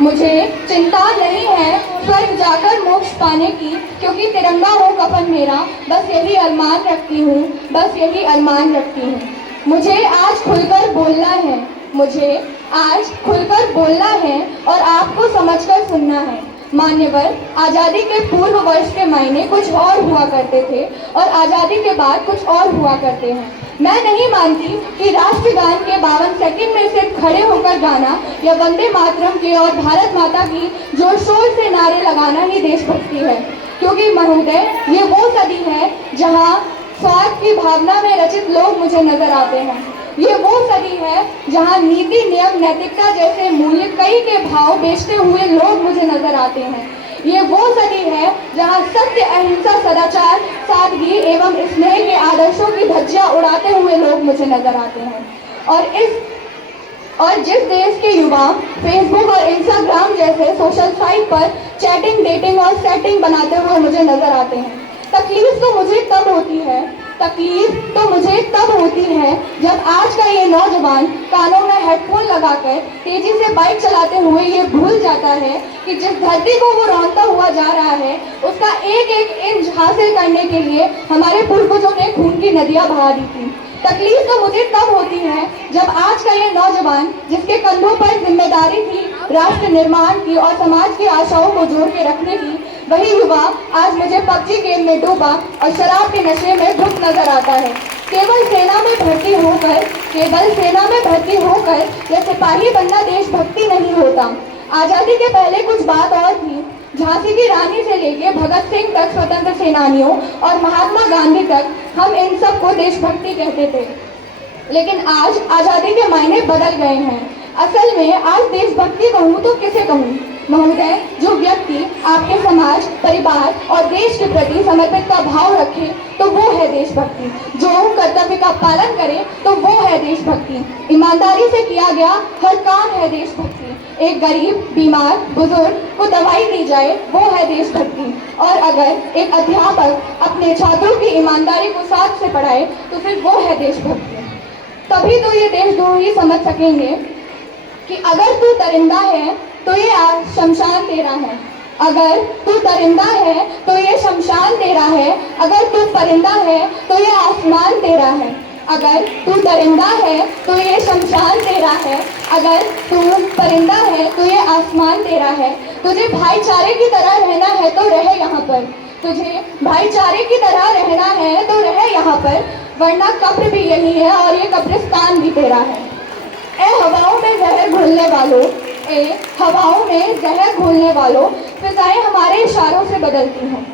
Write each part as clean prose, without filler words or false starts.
मुझे चिंता नहीं है स्वर्ग जाकर मोक्ष पाने की, क्योंकि तिरंगा हो कफन मेरा, बस यही अरमान रखती हूँ, बस यही अरमान रखती हूँ। मुझे आज खुलकर बोलना है, मुझे आज खुलकर बोलना है और आपको समझकर सुनना है। मान्यवर, आज़ादी के पूर्व वर्ष के मायने कुछ और हुआ करते थे और आज़ादी के बाद कुछ और हुआ करते हैं। मैं नहीं मानती कि राष्ट्रगान के 52 सेकंड में सिर्फ खड़े होकर गाना या वंदे मातरम के और भारत माता की जोर शोर से नारे लगाना ही देशभक्ति है, क्योंकि महोदय, ये वो सदी है जहाँ स्वार्थ की भावना में रचित लोग मुझे नजर आते हैं। ये वो सदी है जहाँ नीति, नियम, नैतिकता जैसे मूल्य कई के भाव बेचते हुए लोग मुझे नजर आते हैं। ये वो सदी है जहाँ सत्य, अहिंसा, सदाचार, सादगी एवं स्नेह के आदर्शों की धज्जियां उड़ाते हुए लोग मुझे नजर आते हैं। और जिस देश के युवा फेसबुक और इंस्टाग्राम जैसे सोशल साइट पर चैटिंग, डेटिंग और सेटिंग बनाते हुए मुझे नजर आते हैं। तकलीफ तो मुझे तब होती है जब आज का ये नौजवान कानों में हेडफोन लगाकर तेजी से बाइक चलाते हुए ये भूल जाता है कि जिस धरती को वो रौंदता हुआ जा रहा है, उसका एक एक इंच हासिल करने के लिए हमारे पूर्वजों ने खून की नदियां बहा दी थी। तकलीफ तो मुझे तब होती है जब आज का ये नौजवान, जिसके कंधों पर जिम्मेदारी थी राष्ट्र निर्माण की और समाज की आशाओं को जोड़ के रखने की, वही युवा आज मुझे पबजी गेम में डूबा और शराब के नशे में धुत नजर आता है। केवल सेना में भर्ती होकर या सिपाही बनना देशभक्ति नहीं होता। आज़ादी के पहले कुछ बात और थी। झांसी की रानी से लेके भगत सिंह तक, स्वतंत्र सेनानियों और महात्मा गांधी तक, हम इन सबको देशभक्ति कहते थे। लेकिन आज आज़ादी के मायने बदल गए हैं। असल में आज देशभक्ति कहूँ तो किसे कहूँ? महोदय, जो व्यक्ति आपके समाज, परिवार और देश के प्रति समर्पित का भाव रखे तो वो है देशभक्ति। जो कर्तव्य का पालन करे तो वो है देशभक्ति। ईमानदारी से किया गया हर काम है देशभक्ति। एक गरीब, बीमार, बुजुर्ग को दवाई दी जाए वो है देशभक्ति। और अगर एक अध्यापक अपने छात्रों की ईमानदारी को साथ से पढ़ाए तो फिर वो है देशभक्ति। तभी तो ये देशद्रोही समझ सकेंगे कि अगर तू दरिंदा है तो ये शमशान तेरा है, अगर तू दरिंदा है तो ये शमशान तेरा है, अगर तू परिंदा है तो ये आसमान तेरा है, अगर तू दरिंदा है तो ये शमशान तेरा है, अगर तू परिंदा है तो ये आसमान तेरा है। तुझे भाईचारे की तरह रहना है तो रह यहाँ पर, तुझे भाईचारे की तरह रहना है तो रह यहाँ पर, वरना कब्र भी यही है और ये कब्रिस्तान भी तेरा है। ए हवाओं में जहर घुलने वालों, हवाओं में जहर घोलने वालों, फिजाएं हमारे इशारों से बदलती हैं।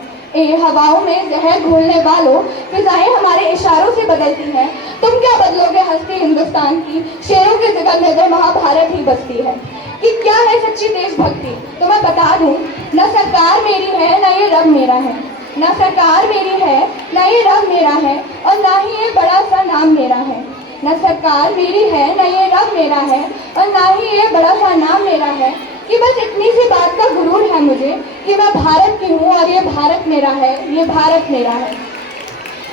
हवाओं में जहर घोलने वालों, फिजाएं हमारे इशारों से बदलती हैं। तुम क्या बदलोगे हस्ती हिंदुस्तान की, शेरों के जगत में तो महाभारत ही बसती है। कि क्या है सच्ची देशभक्ति तो मैं बता दूं, न सरकार मेरी है न ये रब मेरा है, न सरकार मेरी है न ये रब मेरा है, और ना ही ये बड़ा सा नाम मेरा है। न सरकार मेरी है न ये रब मेरा है, और ना ही ये बड़ा सा नाम मेरा है। कि बस इतनी सी बात का गुरूर है मुझे कि मैं भारत की हूँ और ये भारत मेरा है, ये भारत मेरा है।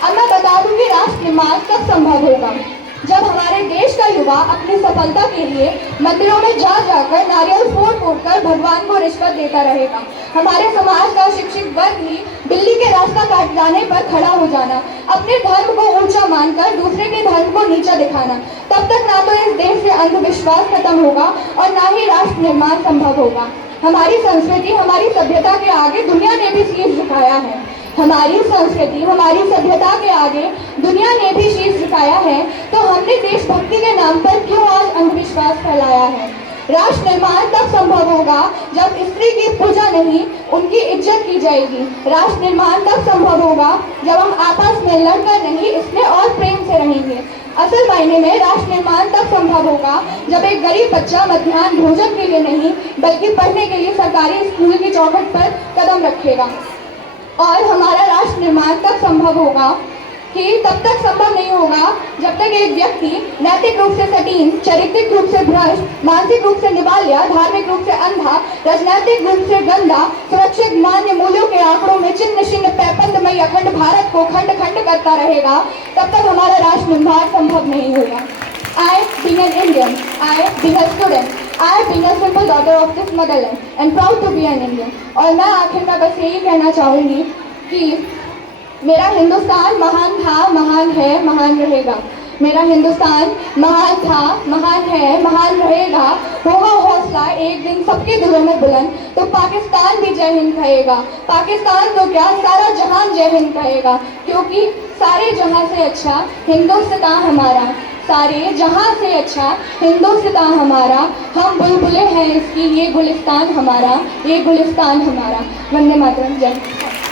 अब मैं बता दूं कि राष्ट्र निर्माण कब संभव होगा? जब हमारे देश का युवा अपनी सफलता के लिए मंदिरों में जा जाकर नारियल फोड़ कर भगवान को रिश्वत देता रहेगा। हमारे समाज का शिक्षित वर्ग ही बिल्ली के रास्ता काट जाने पर खड़ा हो जाना, अपने धर्म को ऊंचा मानकर दूसरे के धर्म को नीचा दिखाना, तब तक ना तो इस देश से अंधविश्वास खत्म होगा और ना ही राष्ट्र निर्माण संभव होगा। हमारी संस्कृति, हमारी सभ्यता के आगे दुनिया ने भी शीश झुकाया है। हमारी संस्कृति, हमारी सभ्यता के आगे दुनिया ने भी शीश झुकाया है, तो हमने देशभक्ति के नाम पर क्यों आज अंधविश्वास फैलाया है? राष्ट्र निर्माण तब संभव होगा जब स्त्री की पूजा नहीं, उनकी इज्जत की जाएगी। राष्ट्र निर्माण तब संभव होगा जब हम आपस में लड़कर नहीं, स्नेह और प्रेम से रहेंगे। असल मायने में राष्ट्र निर्माण तब संभव होगा जब एक गरीब बच्चा मध्याह्न भोजन के लिए नहीं बल्कि पढ़ने के लिए सरकारी स्कूल की चौखट पर कदम रखेगा। और हमारा राष्ट्र निर्माण तब संभव होगा कि तब तक संभव नहीं होगा जब तक एक व्यक्ति नैतिक रूप से सटीन, चारित्रिक रूप से भ्रष्ट, मानसिक रूप से निवाल्या, धार्मिक रूप से अंधा, राजनीतिक रूप से गंदा, सुरक्षित मान्य मूल्यों के आंकड़ों में चिन्ह चिन्ह पैपंदमय अखंड भारत को खंड खंड करता रहेगा, तब तक हमारा राष्ट्र निर्माण संभव नहीं होगा। I being an Indian, I being a student, I being a simple daughter of this motherland and proud to be an Indian. और मैं आखिर में बस यही कहना चाहूँगी कि मेरा हिंदुस्तान महान था, महान है, महान रहेगा। मेरा हिंदुस्तान महान था, महान है, महान रहेगा। होगा हौसला एक दिन सबके दिलों में बुलंद, तो पाकिस्तान भी जय हिंद कहेगा। पाकिस्तान तो क्या, सारा जहान जय हिंद कहेगा, क्योंकि सारे जहां से अच्छा हिंदुस्तान हमारा, सारे जहां से अच्छा हिंदुस्तान हमारा। हम बुलबुलें हैं इसकी, ये गुलिस्तान हमारा, ये गुलिस्तान हमारा। वंदे मातरम, जय हिंद।